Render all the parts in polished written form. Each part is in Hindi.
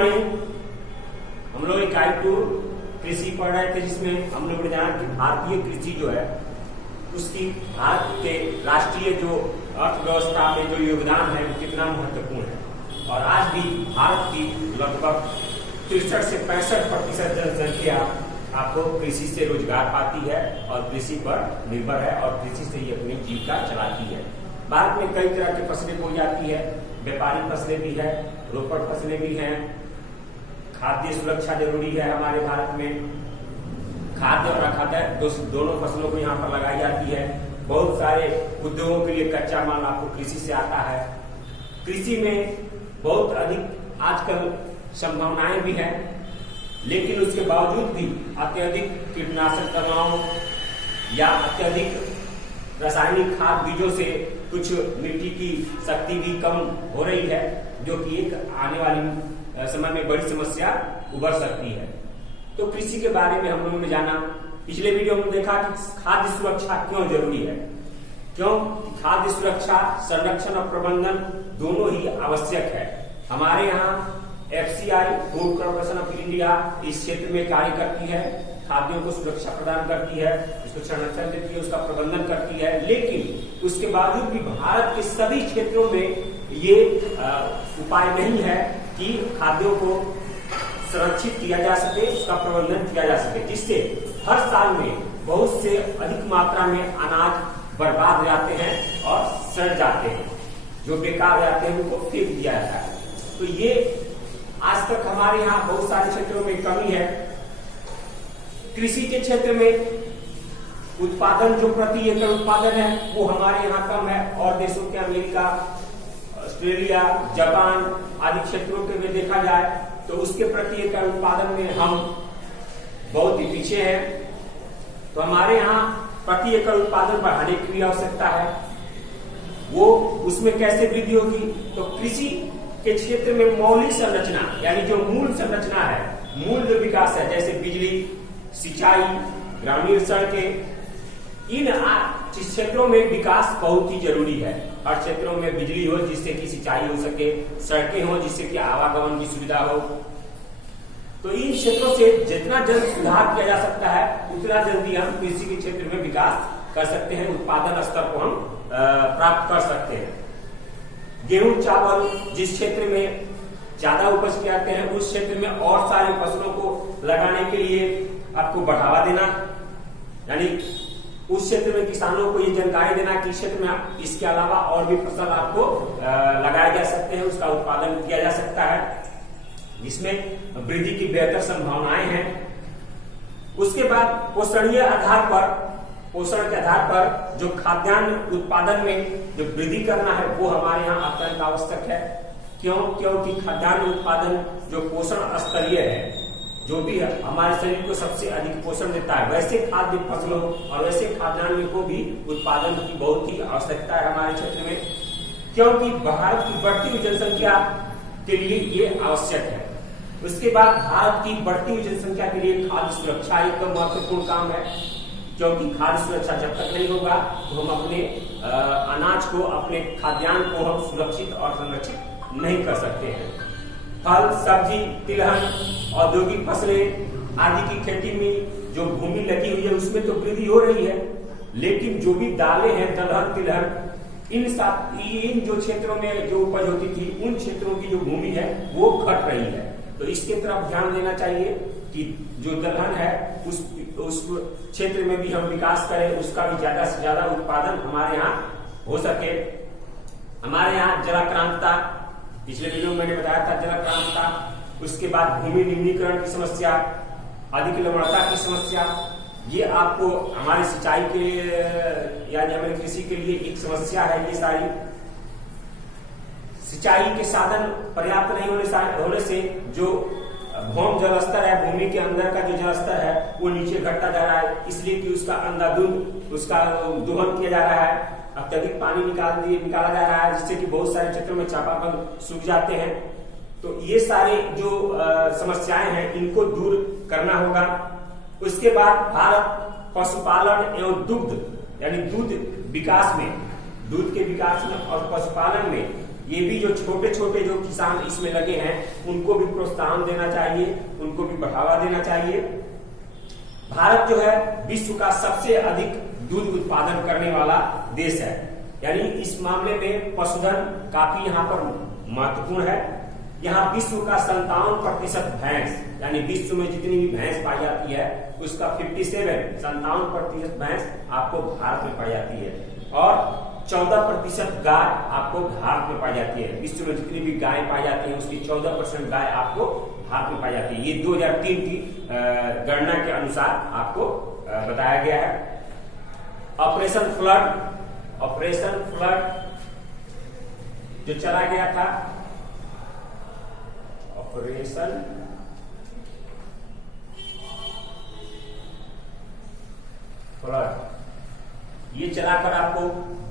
मॉर्निंग। हम लोग एक गाइड टू कृषि पढ़ रहे थे, जिसमें हम लोग ने जाना कि भारतीय कृषि जो है उसकी भारत के राष्ट्रीय जो अर्थव्यवस्था में जो योगदान है वो कितना महत्वपूर्ण है। और आज भी भारत की लगभग 63 से 65% जनसंख्या आपको कृषि से रोजगार पाती है और कृषि पर निर्भर है और कृषि से ही अपनी जीविका चलाती है। भारत में कई तरह की फसलें बोई जाती है, व्यापारिक फसलें भी है, रोपड़ फसलें भी हैं। खाद्य सुरक्षा जरूरी है हमारे भारत में। खाद्य और अखाद्य दोनों फसलों को यहाँ पर लगाई जाती है। बहुत सारे उद्योगों के लिए कच्चा माल आपको कृषि से आता है। कृषि में बहुत अधिक आजकल संभावनाएं भी हैं, लेकिन उसके बावजूद भी अत्यधिक कीटनाशक दवाओं या अत्यधिक रासायनिक खाद बीजों से कुछ मिट्टी की शक्ति भी कम हो रही है, जो कि एक आने वाली समय में बड़ी समस्या उभर सकती है। तो कृषि के बारे में हम लोगों ने जाना। पिछले वीडियो में देखा कि खाद्य सुरक्षा क्यों जरूरी है। क्यों खाद्य सुरक्षा, संरक्षण और प्रबंधन दोनों ही आवश्यक है। हमारे यहाँ FCI food corporation of India इस क्षेत्र में कार्य करती है, खाद्यों को सुरक्षा प्रदान करती है, उसको संरक्षण देती है, उसका प्रबंधन करती है। लेकिन उसके बावजूद भी भारत के सभी क्षेत्रों में ये उपाय नहीं है कि खाद्यों को संरक्षित किया जा सके, उसका प्रबंधन किया जा सके, जिससे हर साल में बहुत से अधिक मात्रा में अनाज बर्बाद हो जाते हैं और सड़ जाते हैं। जो बेकार जाते हैं उनको फेंक दिया जाता है। तो ये आज तक हमारे यहाँ बहुत सारे क्षेत्रों में कमी है। कृषि के क्षेत्र में उत्पादन जो प्रति एकड़ उत्पादन है वो हमारे यहाँ कम है, और देशों के अमेरिका, ऑस्ट्रेलिया, जापान आदि क्षेत्रों के में देखा जाए तो उसके प्रति एकड़ उत्पादन में हम बहुत ही पीछे हैं। तो हमारे यहाँ प्रति एकड़ उत्पादन बढ़ाने की भी आवश्यकता है। वो उसमें कैसे वृद्धि होगी? तो कृषि के क्षेत्र में मौलिक संरचना यानी जो मूल संरचना है, मूल जो विकास है, जैसे बिजली, सिंचाई, ग्रामीण सड़कें, इन क्षेत्रों में विकास बहुत ही जरूरी है। हर क्षेत्रों में बिजली हो जिससे कि सिंचाई हो सके, सड़कें हो जिससे कि आवागमन की सुविधा हो। तो इन क्षेत्रों से जितना जल्द सुधार किया जा सकता है उतना जल्दी हम कृषि के क्षेत्र में विकास कर सकते हैं, उत्पादन स्तर को हम प्राप्त कर सकते हैं। गेहूं, चावल जिस क्षेत्र में ज्यादा उपज किए जाते हैं उस क्षेत्र में और सारी फसलों को लगाने के लिए आपको बढ़ावा देना, यानी उस क्षेत्र में किसानों को ये जानकारी देना कि क्षेत्र में इसके अलावा और भी फसल आपको लगाए जा सकते हैं, उसका उत्पादन किया जा सकता है, जिसमें वृद्धि की बेहतर संभावनाएं हैं। उसके बाद पोषण के आधार पर जो खाद्यान्न उत्पादन में जो वृद्धि करना है वो हमारे यहाँ अत्यंत आवश्यक है। क्योंकि खाद्यान्न उत्पादन जो पोषण स्तरीय है, जो भी है हमारे शरीर को सबसे अधिक पोषण देता है, वैसे खाद्य फसलों और वैसे खाद्यान्न को भी उत्पादन की बहुत ही आवश्यकता है हमारे क्षेत्र में, क्योंकि भारत की बढ़ती हुई जनसंख्या के लिए ये आवश्यक है। उसके बाद भारत की बढ़ती हुई जनसंख्या के लिए खाद्य सुरक्षा एक महत्वपूर्ण काम है, क्योंकि खाद्य सुरक्षा जब तक नहीं होगा तो हम अपने अनाज को, अपने खाद्यान्न को हम सुरक्षित और संरक्षित नहीं कर सकते हैं। फल, सब्जी, तिलहन, औद्योगिक फसलें आदि की खेती में जो भूमि लगी हुई है उसमें तो वृद्धि हो रही है, लेकिन जो भी दालें हैं, दलहन, तिलहन, इन जो क्षेत्रों में जो उपज होती थी उन क्षेत्रों की जो भूमि है वो घट रही है। तो इसके तरफ ध्यान देना चाहिए कि जो दलहन है उस क्षेत्र में भी हम विकास करें, उसका भी ज्यादा से ज्यादा उत्पादन हमारे यहाँ हो सके। हमारे यहाँ जलाक्रांतता, पिछले वीडियो में मैंने बताया था जलाक्रांतता, उसके बाद भूमि निम्नीकरण की समस्या, अधिक लवणता की समस्या, ये आपको हमारे सिंचाई के यानी हमारे कृषि के लिए एक समस्या है। ये सारी सिंचाई के साधन पर्याप्त नहीं होने से जो भौम जल स्तर है, भूमि के अंदर का जो जल स्तर है वो नीचे घटता जा रहा है, इसलिए कि उसका अंधाधुंध उसका दोहन किया जा रहा है, अत्यधिक पानी निकाला जा रहा है, जिससे कि बहुत सारे क्षेत्रों में चापाकल सूख जाते हैं। तो ये सारे जो समस्याएं हैं इनको दूर करना होगा। उसके बाद भारत पशुपालन एवं दुग्ध यानी दूध के विकास में और पशुपालन में ये भी जो छोटे छोटे जो किसान इसमें लगे हैं उनको भी प्रोत्साहन देना चाहिए, उनको भी बढ़ावा देना चाहिए। भारत जो है विश्व का सबसे अधिक दूध उत्पादन करने वाला देश है, यानी इस मामले में पशुधन काफी यहाँ पर महत्वपूर्ण है। यहाँ विश्व का 57% भैंस, यानी विश्व में जितनी भी भैंस पाई जाती है उसका 57% भैंस आपको भारत में पाई जाती है, और 14% गाय आपको भारत में पाई जाती है। विश्व में जितनी भी गाय पाई जाती है उसकी 14% गाय आपको भारत में पाई जाती है। ये 2003 की गणना के अनुसार आपको बताया गया है। ऑपरेशन फ्लड जो चला गया था, ऑपरेशन फ्लड ये चलाकर आपको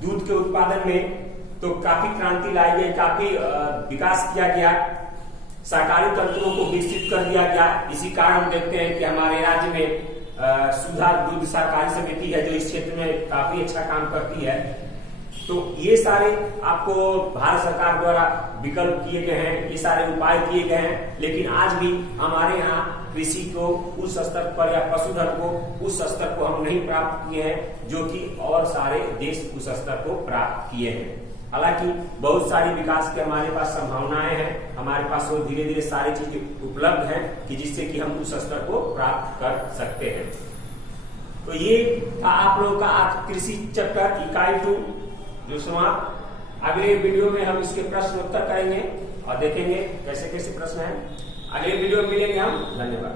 दूध के उत्पादन में तो काफी क्रांति लाई गई, काफी विकास किया गया, सरकारी तंत्रों को विकसित कर दिया गया। इसी कारण हम देखते हैं कि हमारे राज्य में सुधा दूध सहकारी समिति है जो इस क्षेत्र में काफी अच्छा काम करती है। तो ये सारे आपको भारत सरकार द्वारा विकल्प किए गए हैं, ये सारे उपाय किए गए हैं, लेकिन आज भी हमारे यहाँ कृषि को उस स्तर पर या पशुधन को उस स्तर को हम नहीं प्राप्त किए हैं जो कि और सारे देश उस स्तर को प्राप्त किए हैं। हालांकि बहुत सारी विकास के हमारे पास संभावनाएं हैं, हमारे पास वो धीरे धीरे सारी चीजें उपलब्ध हैं कि जिससे कि हम उस स्तर को प्राप्त कर सकते हैं। तो ये था आप लोगों का आज कृषि चैप्टर इकाई 2 जो समाप्त। अगले वीडियो में हम इसके प्रश्न उत्तर करेंगे और देखेंगे कैसे कैसे प्रश्न है। अगले वीडियो में मिलेंगे हम। धन्यवाद।